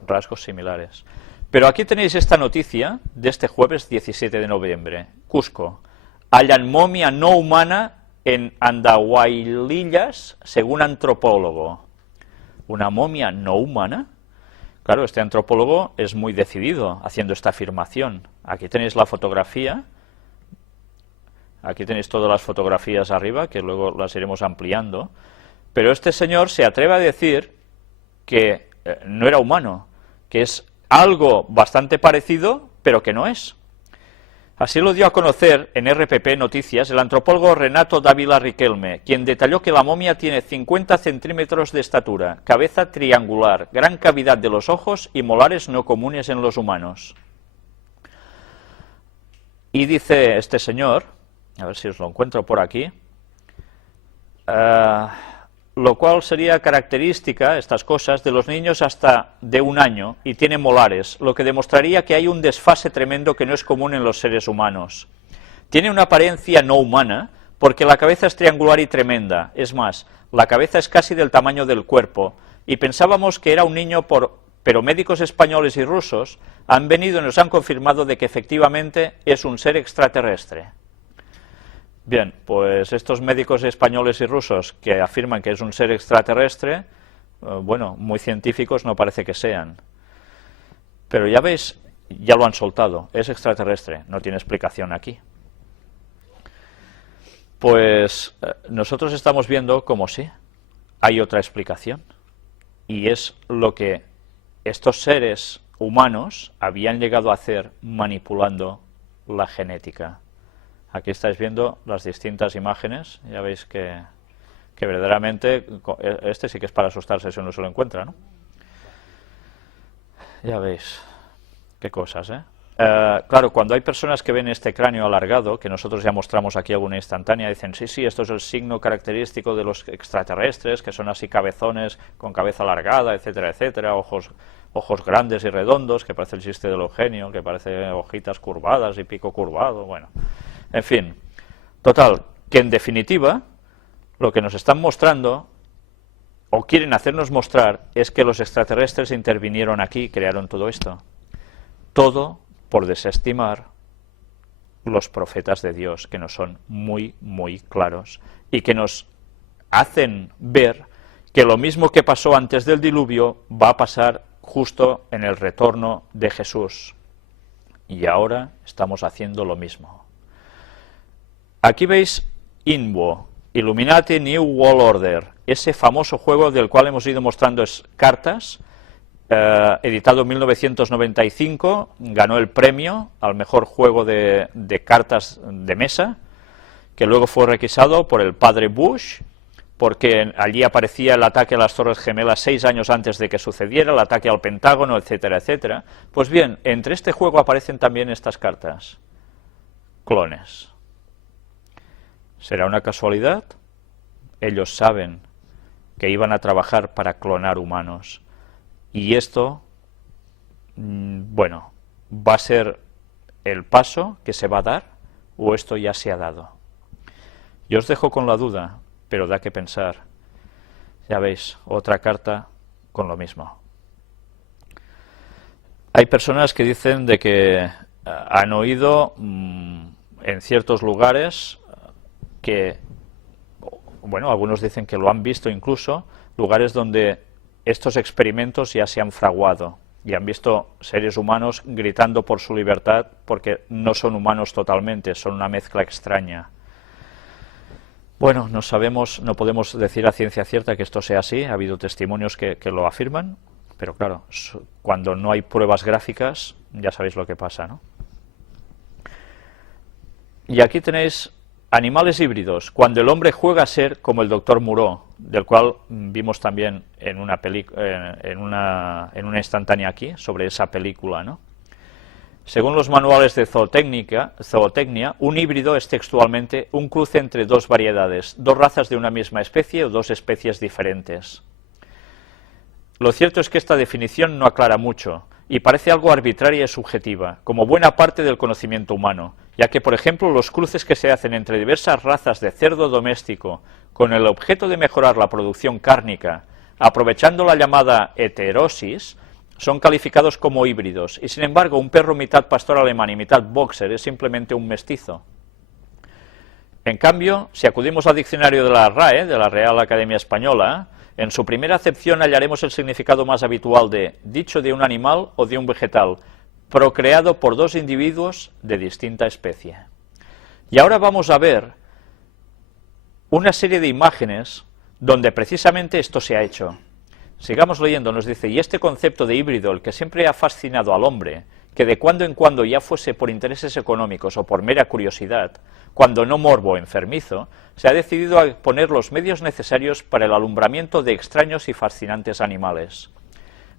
rasgos similares. Pero aquí tenéis esta noticia de este jueves 17 de noviembre, Cusco. Hallan momia no humana en Andahuaylillas, según antropólogo. ¿Una momia no humana? Claro, este antropólogo es muy decidido haciendo esta afirmación. Aquí tenéis la fotografía, aquí tenéis todas las fotografías arriba, que luego las iremos ampliando, pero este señor se atreve a decir que no era humano, que es algo bastante parecido, pero que no es. Así lo dio a conocer en RPP Noticias el antropólogo Renato Dávila Riquelme, quien detalló que la momia tiene 50 centímetros de estatura, cabeza triangular, gran cavidad de los ojos y molares no comunes en los humanos. Y dice este señor, a ver si os lo encuentro por aquí, lo cual sería característica, estas cosas, de los niños hasta de 1 año, y tiene molares, lo que demostraría que hay un desfase tremendo que no es común en los seres humanos. Tiene una apariencia no humana, porque la cabeza es triangular y tremenda, es más, la cabeza es casi del tamaño del cuerpo, y pensábamos que era un niño, pero médicos españoles y rusos han venido y nos han confirmado de que efectivamente es un ser extraterrestre. Bien, pues estos médicos españoles y rusos que afirman que es un ser extraterrestre, bueno, muy científicos no parece que sean. Pero ya veis, ya lo han soltado, es extraterrestre, no tiene explicación aquí. Pues nosotros estamos viendo como sí, hay otra explicación, y es lo que estos seres humanos habían llegado a hacer manipulando la genética. Aquí estáis viendo las distintas imágenes, ya veis que verdaderamente, este sí que es para asustarse si uno se lo encuentra, ¿no? Ya veis, qué cosas, ¿eh? Claro, cuando hay personas que ven este cráneo alargado, que nosotros ya mostramos aquí alguna instantánea, dicen, sí, esto es el signo característico de los extraterrestres, que son así cabezones con cabeza alargada, etcétera, etcétera, ojos grandes y redondos, que parece el chiste del Eugenio, que parece hojitas curvadas y pico curvado, bueno, en fin. Total, que en definitiva, lo que nos están mostrando, o quieren hacernos mostrar, es que los extraterrestres intervinieron aquí y crearon todo esto. Todo por desestimar los profetas de Dios, que nos son muy, muy claros, y que nos hacen ver que lo mismo que pasó antes del diluvio va a pasar justo en el retorno de Jesús. Y ahora estamos haciendo lo mismo. Aquí veis INWO, Illuminati New World Order, ese famoso juego del cual hemos ido mostrando cartas, editado en 1995, ganó el premio al mejor juego de cartas de mesa, que luego fue requisado por el padre Bush, porque allí aparecía el ataque a las Torres Gemelas 6 años antes de que sucediera, el ataque al Pentágono, etcétera, etcétera. Pues bien, entre este juego aparecen también estas cartas, clones. ¿Será una casualidad? Ellos saben que iban a trabajar para clonar humanos. Y esto, bueno, ¿va a ser el paso que se va a dar o esto ya se ha dado? Yo os dejo con la duda, pero da que pensar. Ya veis, otra carta con lo mismo. Hay personas que dicen de que han oído en ciertos lugares que, bueno, algunos dicen que lo han visto incluso, lugares donde estos experimentos ya se han fraguado y han visto seres humanos gritando por su libertad porque no son humanos totalmente, son una mezcla extraña. Bueno, no sabemos, no podemos decir a ciencia cierta que esto sea así, ha habido testimonios que lo afirman, pero claro, cuando no hay pruebas gráficas, ya sabéis lo que pasa, ¿no? Y aquí tenéis animales híbridos, cuando el hombre juega a ser como el doctor Moreau, del cual vimos también en una instantánea aquí, sobre esa película, ¿no? Según los manuales de zootecnia, un híbrido es textualmente un cruce entre dos variedades, dos razas de una misma especie o dos especies diferentes. Lo cierto es que esta definición no aclara mucho, y parece algo arbitraria y subjetiva, como buena parte del conocimiento humano, ya que, por ejemplo, los cruces que se hacen entre diversas razas de cerdo doméstico con el objeto de mejorar la producción cárnica, aprovechando la llamada heterosis, son calificados como híbridos, y sin embargo un perro mitad pastor alemán y mitad boxer es simplemente un mestizo. En cambio, si acudimos al diccionario de la RAE, de la Real Academia Española, en su primera acepción hallaremos el significado más habitual de dicho de un animal o de un vegetal, procreado por dos individuos de distinta especie. Y ahora vamos a ver una serie de imágenes donde precisamente esto se ha hecho. Sigamos leyendo, nos dice, y este concepto de híbrido, el que siempre ha fascinado al hombre, que de cuando en cuando, ya fuese por intereses económicos o por mera curiosidad, cuando no morbo o enfermizo, se ha decidido a poner los medios necesarios para el alumbramiento de extraños y fascinantes animales.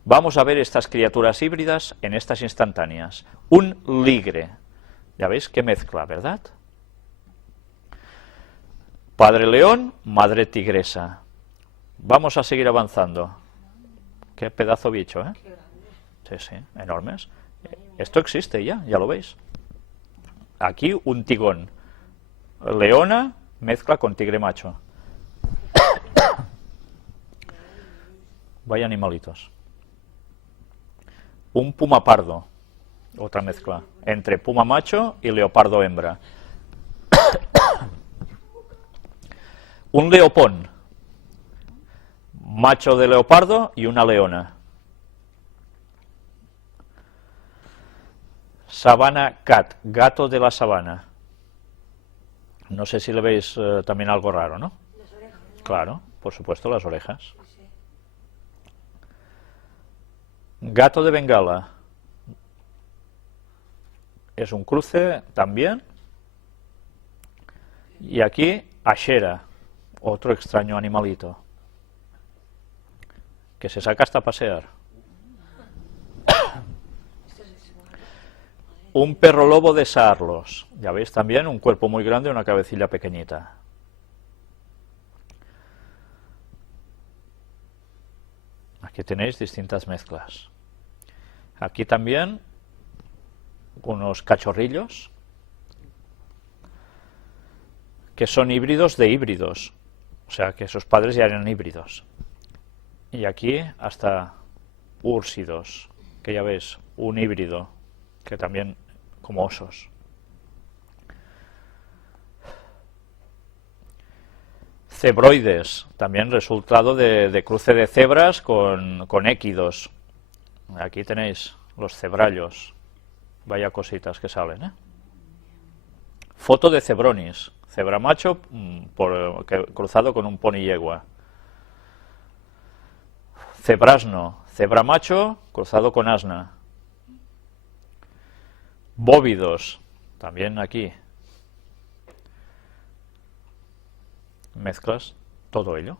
Vamos a ver estas criaturas híbridas en estas instantáneas. Un ligre. Ya veis qué mezcla, ¿verdad? Padre león, madre tigresa. Vamos a seguir avanzando. Qué pedazo bicho, ¿eh? Sí, sí, enormes. Esto existe ya lo veis. Aquí un tigón. Leona mezcla con tigre macho. Vaya animalitos. Un puma pardo. Otra mezcla. Entre puma macho y leopardo hembra. Un leopón. Macho de leopardo y una leona. Savannah cat, gato de la sabana. No sé si le veis también algo raro, ¿no? Las orejas. Claro, por supuesto, las orejas. Sí. Gato de Bengala. es un cruce también. Y aquí Ashera, otro extraño animalito, que se saca hasta pasear. Un perro lobo de Saarlos, ya veis también, un cuerpo muy grande y una cabecilla pequeñita. Aquí tenéis distintas mezclas. Aquí también unos cachorrillos que son híbridos de híbridos, o sea que sus padres ya eran híbridos. Y aquí hasta úrsidos, que ya ves, un híbrido, que también como osos. Cebroides, también resultado de cruce de cebras con équidos. Aquí tenéis los cebrallos, vaya cositas que salen, ¿eh? Foto de cebronis, cebra macho cruzado con un pony yegua. Cebrasno, cebra macho cruzado con asna. Bóvidos, también aquí. Mezclas, todo ello.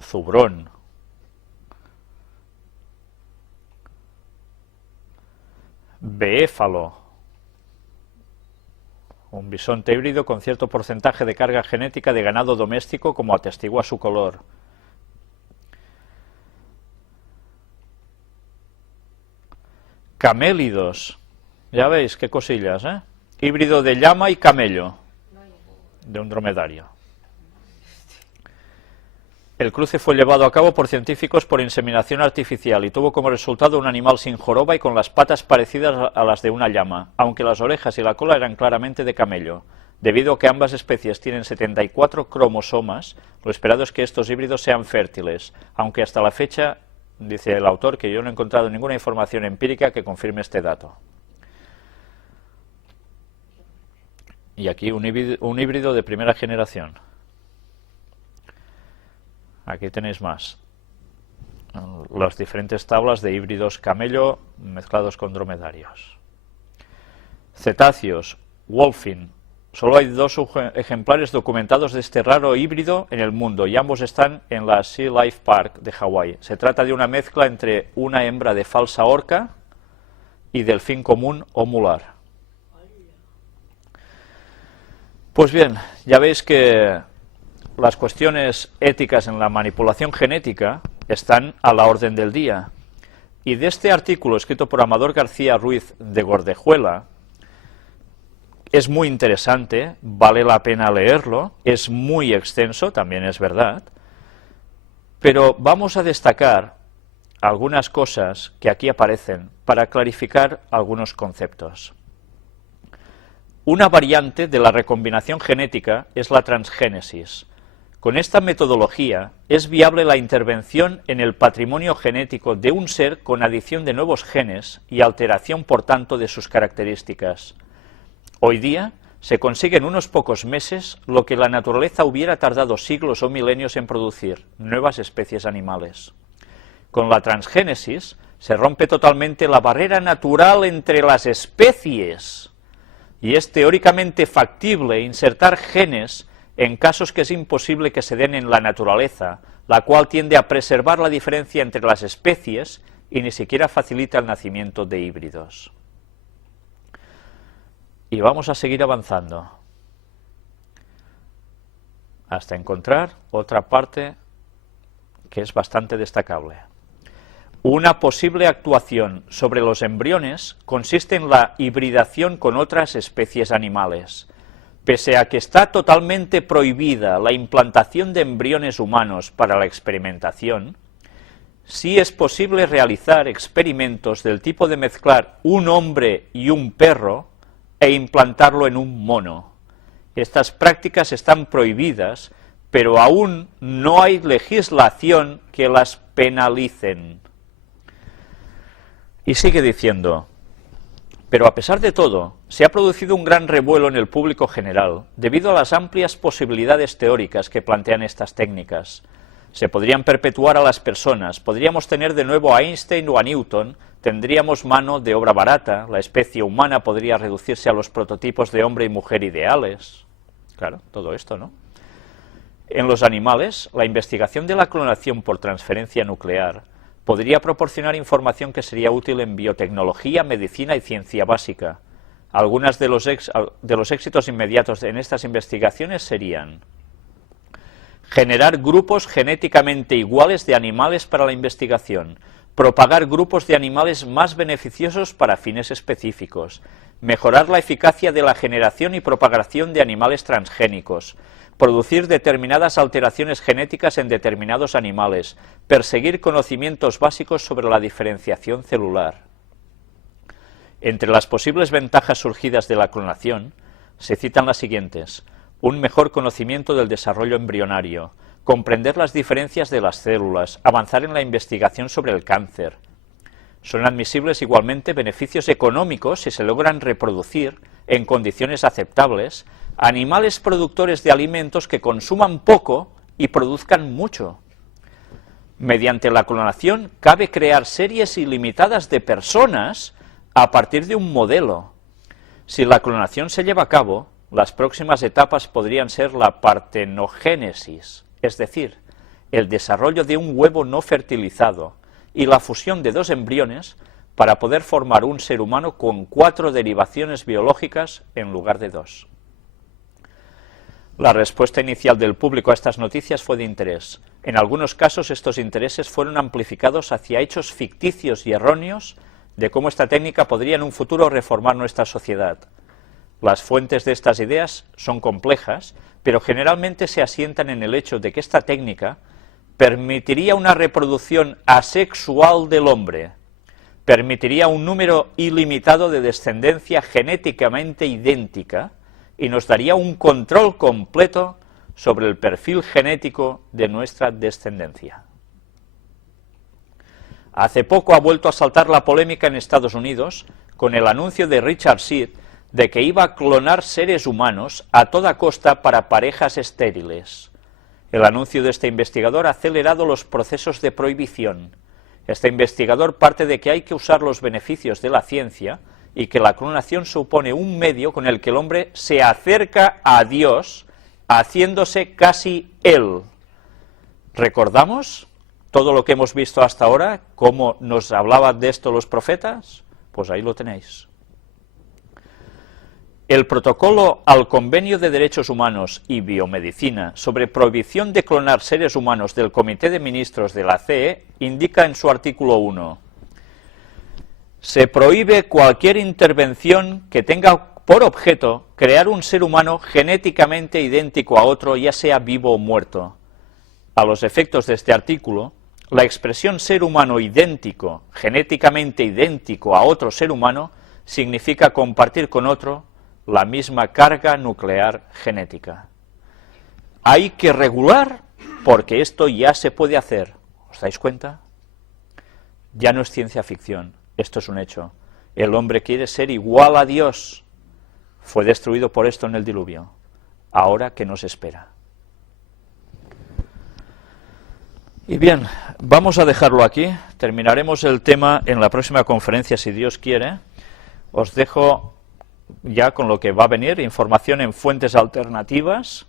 Zubrón. Beéfalo. Un bisonte híbrido con cierto porcentaje de carga genética de ganado doméstico, como atestigua su color. Camélidos. Ya veis qué cosillas, ¿eh? Híbrido de llama y camello, de un dromedario. El cruce fue llevado a cabo por científicos por inseminación artificial y tuvo como resultado un animal sin joroba y con las patas parecidas a las de una llama, aunque las orejas y la cola eran claramente de camello. Debido a que ambas especies tienen 74 cromosomas, lo esperado es que estos híbridos sean fértiles, aunque hasta la fecha, dice el autor, que yo no he encontrado ninguna información empírica que confirme este dato. Y aquí un híbrido de primera generación. Aquí tenéis más. Las diferentes tablas de híbridos camello mezclados con dromedarios. Cetáceos, wolfin. Solo hay 2 ejemplares documentados de este raro híbrido en el mundo y ambos están en la Sea Life Park de Hawái. Se trata de una mezcla entre una hembra de falsa orca y delfín común o mular. Pues bien, ya veis que las cuestiones éticas en la manipulación genética están a la orden del día. Y de este artículo escrito por Amador García Ruiz de Gordejuela, es muy interesante, vale la pena leerlo, es muy extenso, también es verdad, pero vamos a destacar algunas cosas que aquí aparecen para clarificar algunos conceptos. Una variante de la recombinación genética es la transgénesis. Con esta metodología es viable la intervención en el patrimonio genético de un ser con adición de nuevos genes y alteración, por tanto, de sus características. Hoy día se consigue en unos pocos meses lo que la naturaleza hubiera tardado siglos o milenios en producir, nuevas especies animales. Con la transgénesis se rompe totalmente la barrera natural entre las especies y es teóricamente factible insertar genes en casos que es imposible que se den en la naturaleza, la cual tiende a preservar la diferencia entre las especies y ni siquiera facilita el nacimiento de híbridos. Y vamos a seguir avanzando hasta encontrar otra parte que es bastante destacable. Una posible actuación sobre los embriones consiste en la hibridación con otras especies animales. Pese a que está totalmente prohibida la implantación de embriones humanos para la experimentación, sí es posible realizar experimentos del tipo de mezclar un hombre y un perro e implantarlo en un mono. Estas prácticas están prohibidas, pero aún no hay legislación que las penalicen. Y sigue diciendo, pero a pesar de todo, se ha producido un gran revuelo en el público general, debido a las amplias posibilidades teóricas que plantean estas técnicas. Se podrían perpetuar a las personas, podríamos tener de nuevo a Einstein o a Newton, tendríamos mano de obra barata, la especie humana podría reducirse a los prototipos de hombre y mujer ideales. Claro, todo esto, ¿no? En los animales, la investigación de la clonación por transferencia nuclear podría proporcionar información que sería útil en biotecnología, medicina y ciencia básica. Algunos de los éxitos inmediatos en estas investigaciones serían: generar grupos genéticamente iguales de animales para la investigación, propagar grupos de animales más beneficiosos para fines específicos, mejorar la eficacia de la generación y propagación de animales transgénicos, producir determinadas alteraciones genéticas en determinados animales, perseguir conocimientos básicos sobre la diferenciación celular. Entre las posibles ventajas surgidas de la clonación, se citan las siguientes: un mejor conocimiento del desarrollo embrionario, comprender las diferencias de las células, avanzar en la investigación sobre el cáncer. Son admisibles igualmente beneficios económicos si se logran reproducir, en condiciones aceptables, animales productores de alimentos que consuman poco y produzcan mucho. Mediante la clonación cabe crear series ilimitadas de personas a partir de un modelo. Si la clonación se lleva a cabo, las próximas etapas podrían ser la partenogénesis, es decir, el desarrollo de un huevo no fertilizado y la fusión de 2 embriones para poder formar un ser humano con 4 derivaciones biológicas en lugar de 2. La respuesta inicial del público a estas noticias fue de interés. En algunos casos estos intereses fueron amplificados hacia hechos ficticios y erróneos de cómo esta técnica podría en un futuro reformar nuestra sociedad. Las fuentes de estas ideas son complejas, pero generalmente se asientan en el hecho de que esta técnica permitiría una reproducción asexual del hombre, permitiría un número ilimitado de descendencia genéticamente idéntica y nos daría un control completo sobre el perfil genético de nuestra descendencia. Hace poco ha vuelto a saltar la polémica en Estados Unidos con el anuncio de Richard Seed de que iba a clonar seres humanos a toda costa para parejas estériles. El anuncio de este investigador ha acelerado los procesos de prohibición. Este investigador parte de que hay que usar los beneficios de la ciencia y que la clonación supone un medio con el que el hombre se acerca a Dios, haciéndose casi Él. ¿Recordamos todo lo que hemos visto hasta ahora? ¿Cómo nos hablaban de esto los profetas? Pues ahí lo tenéis. El protocolo al Convenio de Derechos Humanos y Biomedicina sobre prohibición de clonar seres humanos del Comité de Ministros de la CE indica en su artículo 1: se prohíbe cualquier intervención que tenga por objeto crear un ser humano genéticamente idéntico a otro, ya sea vivo o muerto. A los efectos de este artículo, la expresión ser humano idéntico, genéticamente idéntico a otro ser humano, significa compartir con otro la misma carga nuclear genética. Hay que regular porque esto ya se puede hacer. ¿Os dais cuenta? Ya no es ciencia ficción, esto es un hecho. El hombre quiere ser igual a Dios. Fue destruido por esto en el diluvio. Ahora, ¿qué nos espera? Y bien, vamos a dejarlo aquí. Terminaremos el tema en la próxima conferencia, si Dios quiere. Os dejo ya con lo que va a venir, información en fuentes alternativas,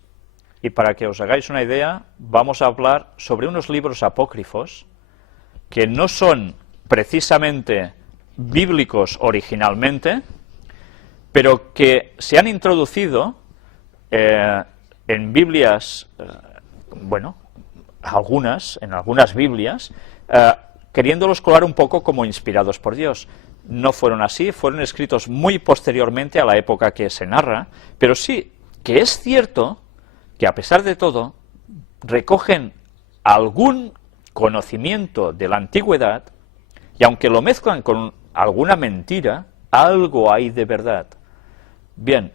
y para que os hagáis una idea, vamos a hablar sobre unos libros apócrifos que no son precisamente bíblicos originalmente, pero que se han introducido en Biblias, en algunas Biblias, queriéndolos colar un poco como inspirados por Dios. No fueron así, fueron escritos muy posteriormente a la época que se narra, pero sí que es cierto que a pesar de todo recogen algún conocimiento de la antigüedad y aunque lo mezclan con alguna mentira, algo hay de verdad. Bien,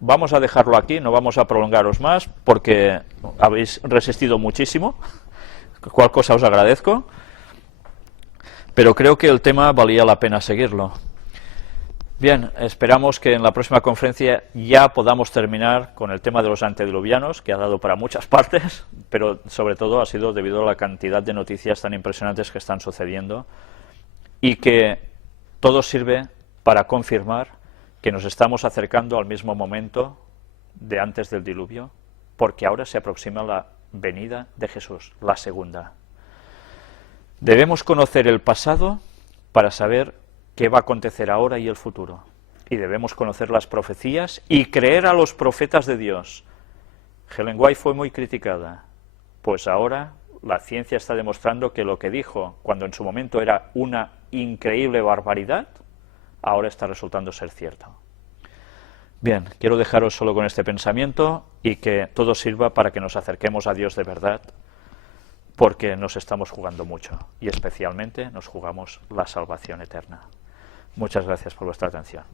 vamos a dejarlo aquí, no vamos a prolongaros más porque habéis resistido muchísimo, cual cosa os agradezco. Pero creo que el tema valía la pena seguirlo. Bien, esperamos que en la próxima conferencia ya podamos terminar con el tema de los antediluvianos, que ha dado para muchas partes, pero sobre todo ha sido debido a la cantidad de noticias tan impresionantes que están sucediendo, y que todo sirve para confirmar que nos estamos acercando al mismo momento de antes del diluvio, porque ahora se aproxima la venida de Jesús, la segunda. Debemos conocer el pasado para saber qué va a acontecer ahora y el futuro. Y debemos conocer las profecías y creer a los profetas de Dios. Ellen White fue muy criticada, pues ahora la ciencia está demostrando que lo que dijo cuando en su momento era una increíble barbaridad, ahora está resultando ser cierto. Bien, quiero dejaros solo con este pensamiento y que todo sirva para que nos acerquemos a Dios de verdad, porque nos estamos jugando mucho y especialmente nos jugamos la salvación eterna. Muchas gracias por vuestra atención.